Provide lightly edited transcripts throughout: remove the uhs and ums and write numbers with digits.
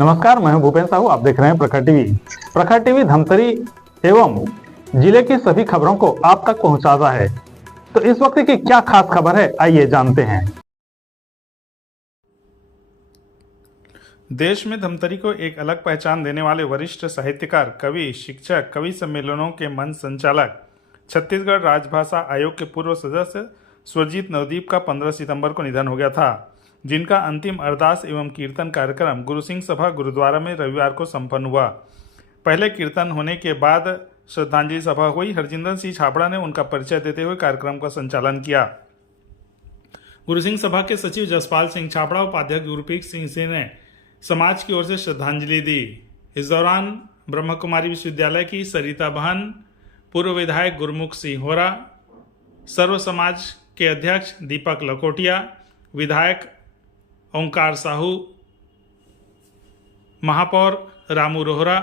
नमस्कार, मैं हूं भूपेन साहू। आप देख रहे हैं प्रखर टीवी। प्रखर टीवी धमतरी एवं जिले की सभी खबरों को आप तक पहुंचाता है। तो इस वक्त की क्या खास खबर है, आइए जानते हैं। देश में धमतरी को एक अलग पहचान देने वाले वरिष्ठ साहित्यकार, कवि, शिक्षक, कवि सम्मेलनों के मंच संचालक, छत्तीसगढ़ राजभाषा आयोग के पूर्व सदस्य स्वर्गीय नवदीप का 15 सितंबर को निधन हो गया था, जिनका अंतिम अरदास एवं कीर्तन कार्यक्रम गुरु सिंह सभा गुरुद्वारा में रविवार को संपन्न हुआ। पहले कीर्तन होने के बाद श्रद्धांजलि सभा हुई। हरजिंदर सिंह छाबड़ा ने उनका परिचय देते हुए कार्यक्रम का संचालन किया। गुरु सिंह सभा के सचिव जसपाल सिंह छाबड़ा, उपाध्यक्ष गुरप्रीत सिंह सिंह ने समाज की ओर से श्रद्धांजलि दी। इस दौरान ब्रह्म कुमारी विश्वविद्यालय की सरिता बहन, पूर्व विधायक गुरमुख सिंह होरा, सर्व समाज के अध्यक्ष दीपक लकोटिया, विधायक ओंकार साहू, महापौर रामू रोहरा,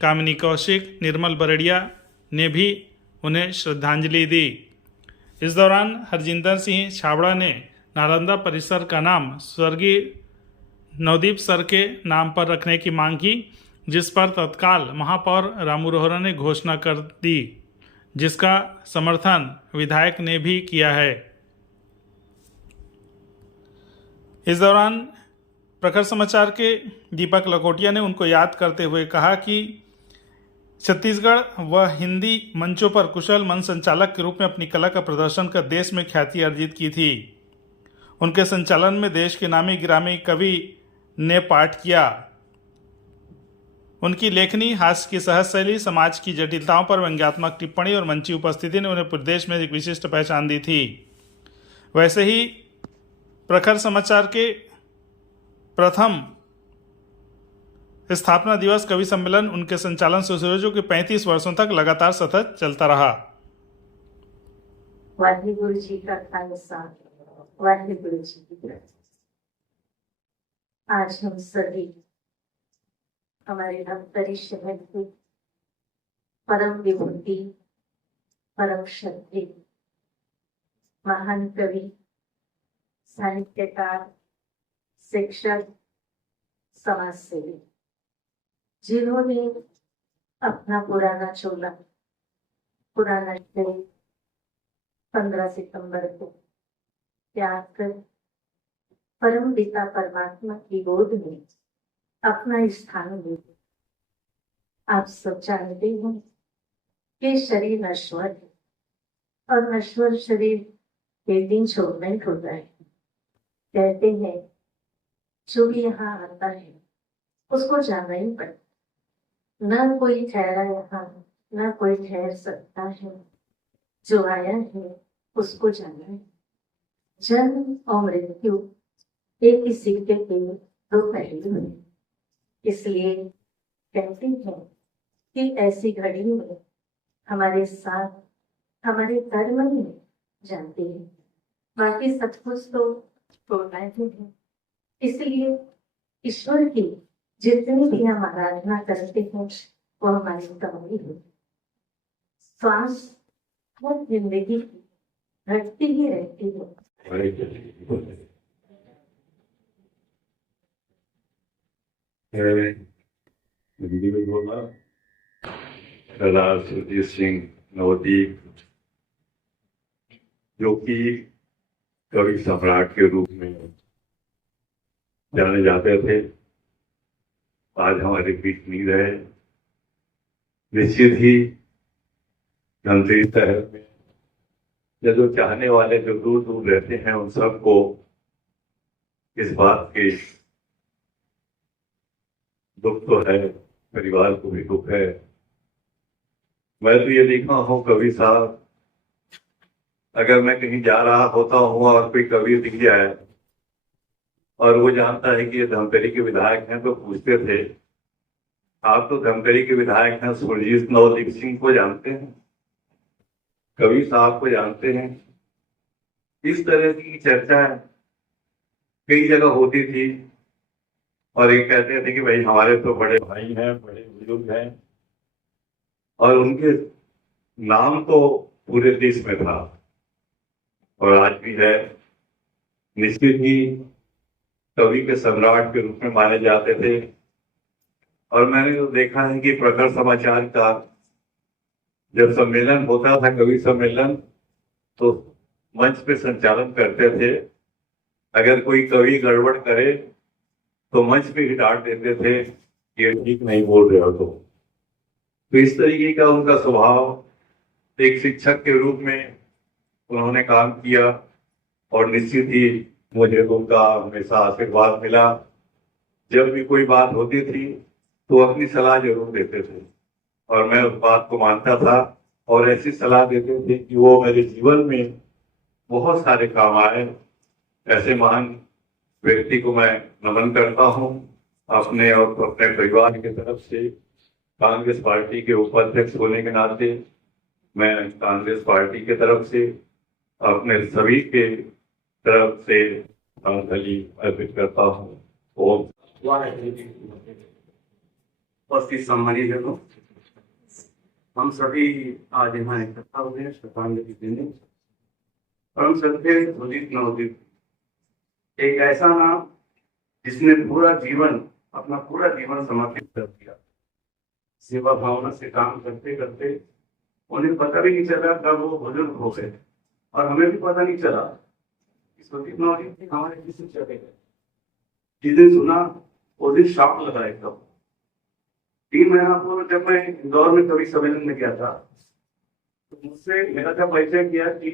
कामिनी कौशिक, निर्मल बरड़िया ने भी उन्हें श्रद्धांजलि दी। इस दौरान हरजिंदर सिंह छाबड़ा ने नालंदा परिसर का नाम स्वर्गीय नवदीप सर के नाम पर रखने की मांग की, जिस पर तत्काल महापौर रामू रोहरा ने घोषणा कर दी, जिसका समर्थन विधायक ने भी किया है। इस दौरान प्रखर समाचार के दीपक लकोटिया ने उनको याद करते हुए कहा कि छत्तीसगढ़ व हिंदी मंचों पर कुशल मंच संचालक के रूप में अपनी कला का प्रदर्शन कर देश में ख्याति अर्जित की थी। उनके संचालन में देश के नामी गिरामी कवि ने पाठ किया। उनकी लेखनी, हास्य की सहज शैली, समाज की जटिलताओं पर व्यंग्यात्मक टिप्पणी और मंची उपस्थिति ने उन्हें प्रदेश में एक विशिष्ट पहचान दी थी। वैसे ही प्रखर समाचार के प्रथम स्थापना दिवस कवि सम्मेलन उनके संचालन से शुरू, जो कि 35 वर्षों तक लगातार सतत चलता रहा। वाहिगुरु जी का खालसा, वाहिगुरु जी की जय। आज हम सभी हमारे धमतरी शहर के परम विभूति, परम श्रद्धेय महान कवि, साहित्यकार, शिक्षक, समाज सेवी, जिन्होंने अपना पुराना चोला, पुराना शरीर 15 सितंबर को त्याग कर परम पिता परमात्मा की गोद में अपना स्थान लिया। आप सब जानते हो कि शरीर नश्वर है और नश्वर शरीर एक दिन छोड़ना ही होता है। कहते हैं जो भी यहाँ आता है उसको जाना ही पड़ता, न कोई ठहरा यहाँ, न कोई ठहर सकता है। जो आया है उसको जाना है। जन्म और मृत्यु एक ही सिक्के के दो पहलू हैं। इसलिए कहते हैं कि ऐसी घड़ी में हमारे साथ हमारे कर्म में जानती है, बाकी सब कुछ तो छोड़ना ही है। इसलिए ईश्वर की जितनी भी हम आराधना करते हैं वो हमारी कमाई है। श्वास हर जिंदगी घटती ही रहती है। हिंदी में बोला सरदार सुरजीत सिंह नवदीप, जो कि कवि सम्राट के रूप में जाने जाते थे, आज हमारे बीच नहीं रहे। निश्चित ही धमतरी शहर में जो चाहने वाले जो दूर दूर रहते हैं उन सबको इस बात की दुख तो है, परिवार को भी दुख है। मैं तो ये देखा हूँ कवि साहब, अगर मैं कहीं जा रहा होता हूँ और कोई कवि दिख जाए और वो जानता है कि ये धमतरी के विधायक हैं, तो पूछते थे आप तो धमतरी के विधायक हैं, स्वर्गीय नवदीप सिंह को जानते हैं, कवि साहब को जानते हैं। इस तरह की चर्चा कई जगह होती थी और ये कहते थे कि भाई हमारे तो बड़े भाई हैं, बड़े बुजुर्ग हैं, और उनके नाम तो पूरे देश में था और आज भी है। निश्चित ही कवि के सम्राट के रूप में माने जाते थे। और मैंने तो देखा है कि प्रखर समाचार का जब सम्मेलन होता था, कवि सम्मेलन, तो मंच पे संचालन करते थे। अगर कोई कवि गड़बड़ करे तो मंच पे ही डांट देते थे, ये ठीक नहीं बोल रहे हो। तो इस तरीके का उनका स्वभाव, एक शिक्षक के रूप में उन्होंने काम किया और निश्चित ही मुझे उनका हमेशा आशीर्वाद मिला। जब भी कोई बात होती थी तो अपनी सलाह जरूर देते थे और मैं उस बात को मानता था और ऐसी सलाह देते थे कि वो मेरे जीवन में बहुत सारे काम आए। ऐसे महान व्यक्ति को मैं नमन करता हूँ। अपने और अपने परिवार की तरफ से कांग्रेस पार्टी के उपाध्यक्ष होने के नाते मैं कांग्रेस पार्टी की तरफ से अपने सभी के तरफ से श्रद्धांजलि अर्पित करता हूँ। ओम उपस्थित सम्मानित जनों, हम सभी आज यहाँ इकट्ठा हुए हैं श्रद्धांजलि देने। परम श्रद्धेय उदित नवोदित, एक ऐसा नाम जिसने अपना पूरा जीवन समर्पित कर दिया। सेवा भावना से काम करते करते उन्हें पता भी नहीं चला कब वो बुजुर्ग हो गए और हमें भी पता नहीं चला कि उदित नवोदित हमारे किसी चले गए। जिस दिन सुना उस दिन शॉक लगा एकदम। 3 महीना पूर्व जब मैं इंदौर में कवि सम्मेलन में गया था तो मुझसे मेरा जब परिचय किया कि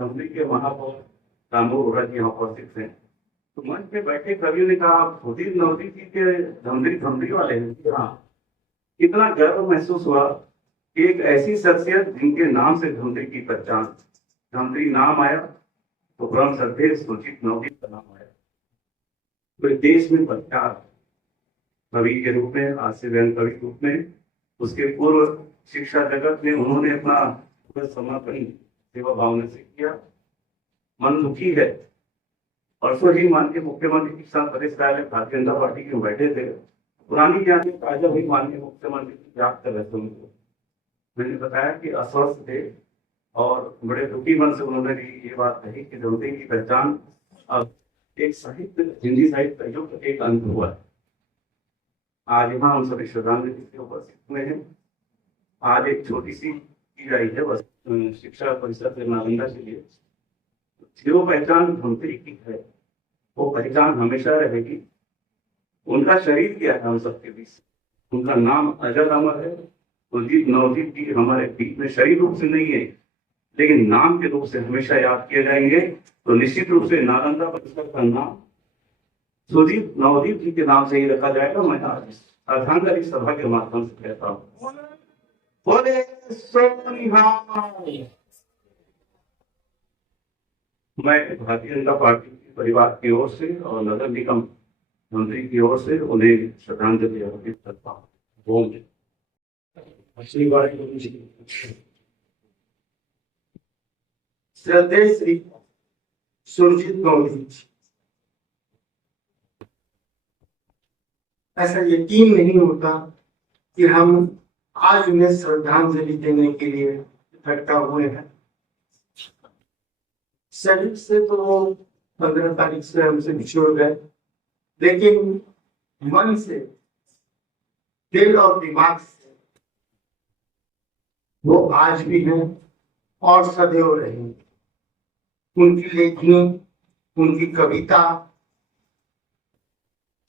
धमतरी के महापौर रामू अरोड़ा जी यहाँ उपस्थित हैं, तो मंच पे बैठे कवियों ने कहा, आप उदित नवोदित जी के धमतरी वाले हैं? हाँ। इतना गर्व महसूस हुआ कि एक ऐसी शख्सियत जिनके नाम से धमतरी की पहचान, धमतरी नाम आया तो परम श्रद्धेय सुरजीत नवोदित का नाम आया। पूरे देश में प्रख्यात कवि के रूप में, हास्यव्यंग्य कवि के रूप में, उसके पूर्व शिक्षा जगत में उन्होंने अपना पूरा समर्पण सेवा भावना से किया। मन दुखी है। परसों ही माननीय मुख्यमंत्री के साथ प्रदेश कार्यालय भारतीय जनता पार्टी के बैठे थे। पुरानी यादें ताजा हुई। माननीय मुख्यमंत्री की याद कर रहे थे उनको। मैंने बताया कि अस्वस्थ थे और बड़े दुखी मन से उन्होंने ये बात कही कि धमतरी की पहचान अब एक साहित्य, हिंदी साहित्य का युग एक अंत हुआ है। आज यहाँ हम सभी श्रद्धांजलि के उपस्थित हुए हैं। आज एक छोटी सी की जाई है बस शिक्षा परिषद नालंदा के लिए। जो पहचान धमतरी की है वो पहचान हमेशा रहेगी। उनका शरीर क्या है हम सबके बीच, उनका नाम अजर अमर है। उदित नवोदित जी हमारे बीच में शरीर रूप से नहीं है लेकिन नाम के रूप से हमेशा याद किए जाएंगे। तो निश्चित रूप से नालंदा परिषद का नाम सुदीप नवोदित जी के नाम से ही रखा जाएगा। मैं आज श्रद्धांजलि सभा के माध्यम से कहता हूँ, बोले सोनिहाल। मैं भारतीय जनता पार्टी के परिवार की ओर से और नगर निगम मंत्री की ओर से उन्हें श्रद्धांजलि अर्पित करता हूँ। श्रद्धेय श्री सुरजीत नवोदित, ऐसा यकीन नहीं होता कि हम आज उन्हें श्रद्धांजलि देने के लिए इकट्ठा हुए हैं। शरीर से तो वो 15 तारीख से हमसे बिछुड़ गए, लेकिन मन से, दिल और दिमाग से वो आज भी हैं और सदैव रहेंगे। उनकी लेखनी, उनकी कविता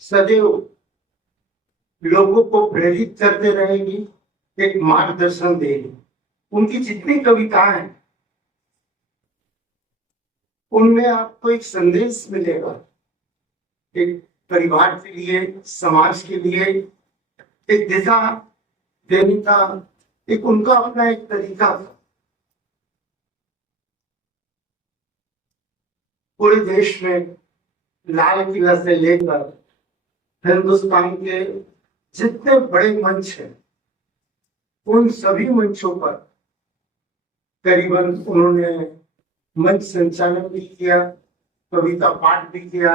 सदैव लोगों को प्रेरित करते रहेगी, एक मार्गदर्शन देगी। उनकी जितनी कविताएं हैं उनमें आपको एक संदेश मिलेगा, एक परिवार के लिए, समाज के लिए एक दिशा देने का एक उनका अपना एक तरीका था। पूरे देश में लाल किला से लेकर हिंदुस्तान के जितने बड़े मंच हैं उन सभी मंचों पर करीबन उन्होंने मंच संचालन भी किया, कविता पाठ भी किया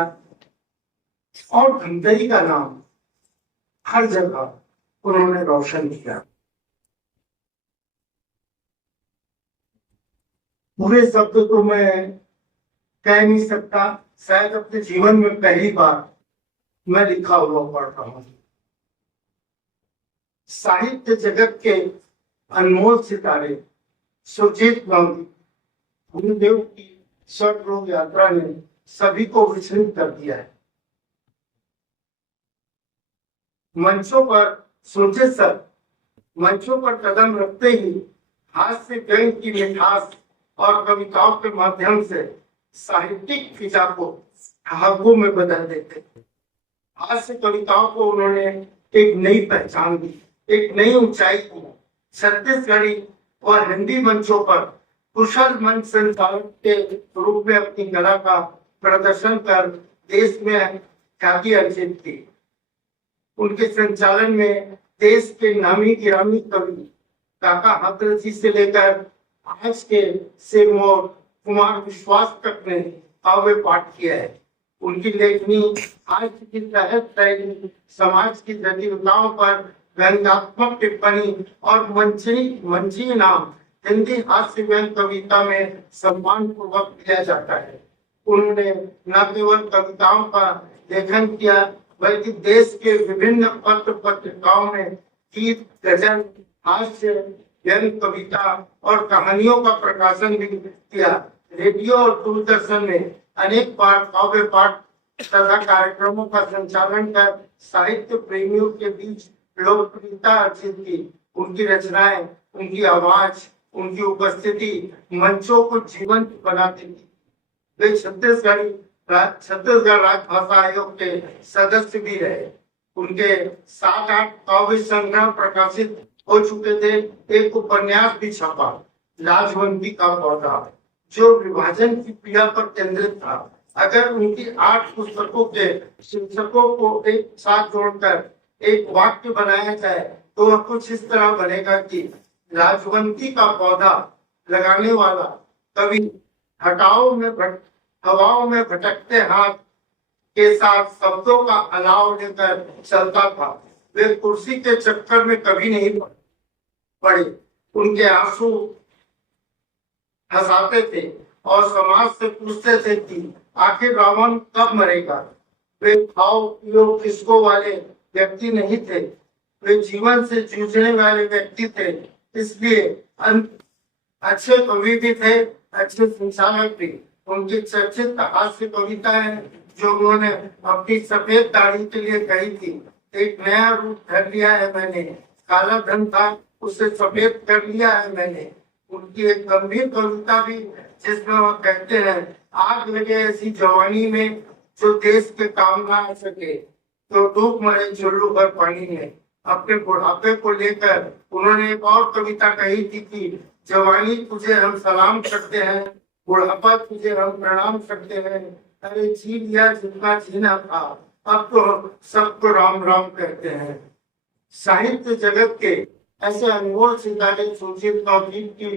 और धमतरी का नाम हर जगह उन्होंने रोशन किया। पूरे शब्द तो मैं कह नहीं सकता, शायद अपने जीवन में पहली बार मैं लिखा हुआ पढ़ रहा हूं। साहित्य जगत के अनमोल सितारे सुरजीत नवदीप, गुरुदेव की स्वर्गलोक यात्रा ने सभी को विचलित कर दिया है। मंचों पर सुरजीत सर मंचों पर कदम रखते ही हास्य व्यंग की मिठास और कविताओं के माध्यम से साहित्यिक फिजा को ठहाकों में बदल देते थे। हास्य कविताओं को उन्होंने एक नई पहचान दी, एक नई ऊंचाई दी। छत्तीसगढ़ी और हिंदी मंचों पर कुशल मंच संचालक के रूप में अपनी कला का प्रदर्शन कर देश में ख्याति अर्जित की। उनके संचालन में देश के नामी गिरामी कवि काका हाथर जी से लेकर आज के सिरमौर कुमार विश्वास तक ने काव्य पाठ किया है। उनकी लेखनी आज की साहित्य शैली, समाज की जटिलताओं पर व्यंग्यात्मक टिप्पणी और मंचीय नाम हिंदी हास्य व्यंग कविता में सम्मान पूर्वक किया जाता है। उन्होंने न केवल कविताओं का लेखन किया बल्कि देश के विभिन्न पत्र पत्रिकाओं में गीत, गजल, हास्य व्यंग कविता और कहानियों का प्रकाशन भी किया। रेडियो और दूरदर्शन में अनेक बार काव्य पाठ तथा कार्यक्रमों का संचालन कर साहित्य प्रेमियों के बीच लोकप्रियता अर्जित की। उनकी रचनाएं, उनकी आवाज, उनकी उपस्थिति मंचों को जीवंत बनाती थी। वे छत्तीसगढ़ राजभाषा आयोग के सदस्य भी रहे। उनके 7-8 काव्य संग्रह प्रकाशित हो चुके थे। एक उपन्यास भी छपा, लाजवंती का पौधा, जो विभाजन की पीड़ा पर केंद्रित था। अगर उनकी 8 पुस्तकों के शीर्षकों को एक साथ जोड़कर एक वाक्य बनाया जाए तो वह कुछ इस तरह बनेगा कि लाजवंती का पौधा लगाने वाला कवि हवाओं में भटकते हाथ के साथ शब्दों का अलाव लेकर चलता था। वे कुर्सी के चक्कर में कभी नहीं पड़े। उनके आंसू हंसाते थे और समाज से पूछते थे कि आखिर रावण कब मरेगा। वे खाओ पियो किसको वाले व्यक्ति नहीं थे, वे जीवन से जूझने वाले व्यक्ति थे। इसलिए अच्छे कवि भी थे, अच्छे संचालक भी। उनकी चर्चित हास्य कविता है जो उन्होंने अपनी सफेद दाढ़ी के लिए कही थी। एक नया रूप धर लिया है मैंने, काला धन था उसे सफेद कर लिया है मैंने। उनकी एक गंभीर कविता भी जिसमें वह कहते हैं, आग लगे ऐसी जवानी में जो देश के काम ना आ सके तो डूब मरे चुल्लू भर पानी में। अपने बुढ़ापे को लेकर उन्होंने एक और कविता कही थी कि जवानी तुझे हम सलाम करते हैं, बुढ़ापा तुझे हम प्रणाम करते हैं। अरे जी लिया जितना जीना था, अब तो हम सबको राम राम कहते हैं। साहित्य जगत के ऐसे अनमोल सितारे सुरजीत नवदीप की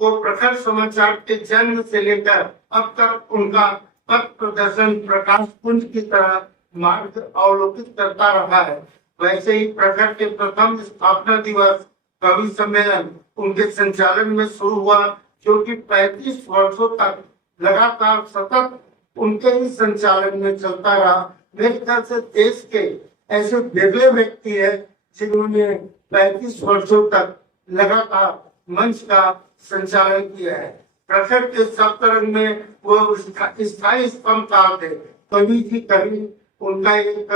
को प्रखर समाचार के जन्म से लेकर अब तक उनका पथ प्रदर्शन प्रकाश पुंज की तरह मार्ग अवलोकित करता रहा है। वैसे ही प्रखर के प्रथम स्थापना दिवस कवि सम्मेलन उनके संचालन में शुरू हुआ, जो कि 35 वर्षों तक लगातार सतत उनके ही संचालन में चलता रहा। मेरे ख्याल से देश के ऐसे बिरले व्यक्ति है जिन्होंने 35 वर्षों तक लगातार मंच का संचालन किया है। प्रखर के सप्तरंग में वो स्थायी स्तंभकार थे। कवि जी कवि उनका एक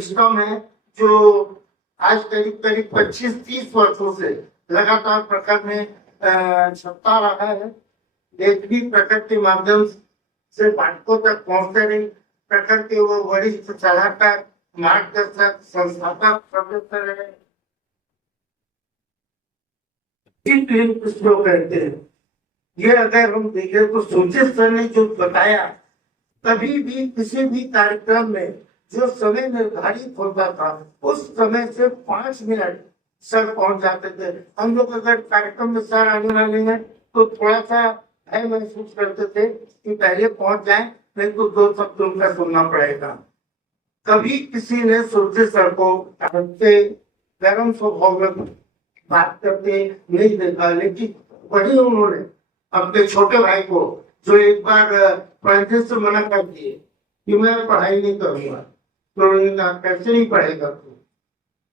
स्तंभ है जो आज करीब 25-30 वर्षों से लगातार प्रखर में छपता रहा है। लेखनी प्रखर के माध्यम से पाठकों तक पहुंचते रहे। प्रखर के वो वरिष्ठ सलाहकार, मार्गदर्शक, संस्थापक प्रोफेसर रहे। इसको कहते हैं। ये अगर हम देखें तो सुरजीत सर ने जो बताया, कभी भी किसी भी कार्यक्रम में जो समय निर्धारित होता था उस समय से 5 मिनट सर पहुंच जाते थे। हम लोग अगर कार्यक्रम में सर आने वाले हैं तो थोड़ा सा भय महसूस करते थे कि पहले पहुंच जाए, नहीं तो 2 शब्द उनका सुनना पड़ेगा। कभी किसी ने सुरजीत सर को गर्म स्वभाव में बात करते नहीं देखा, लेकिन वही उन्होंने अपने छोटे भाई को, जो एक बार पढ़ने से मना कर दिए कि मैं पढ़ाई नहीं करूंगा, तो उन्होंने कहा कैसे नहीं पढ़ेगा तू,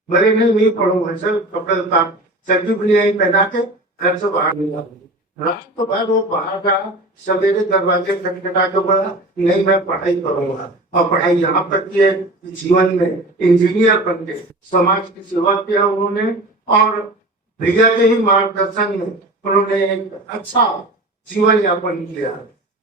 बोले नहीं पढ़ूंगा सर, कपड़े उतार, सर्दी भी नहीं पहना के घर से बाहर निकला। रात को बाद वो बाहर का सवेरे दरवाजे खटखटा के बोला नहीं मैं पढ़ाई करूंगा, और पढ़ाई यहाँ तक की जीवन में इंजीनियर बन के समाज की सेवा किया उन्होंने, और भैया के ही मार्गदर्शन में उन्होंने एक अच्छा जीवन यापन किया।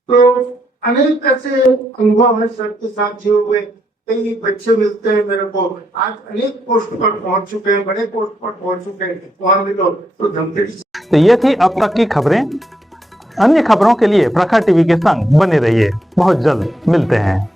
तो अनेक ऐसे अनुभव है सर के साथ जिए हुए। कई बच्चे मिलते हैं मेरे को, आज अनेक पोस्ट पर पहुंच चुके हैं, बड़े पोस्ट पर पहुंच चुके हैं, वहां मिलो तो धमकी। तो ये थी अब तक की खबरें। अन्य खबरों के लिए प्रखर टीवी के संग बने रहिए। बहुत जल्द मिलते हैं।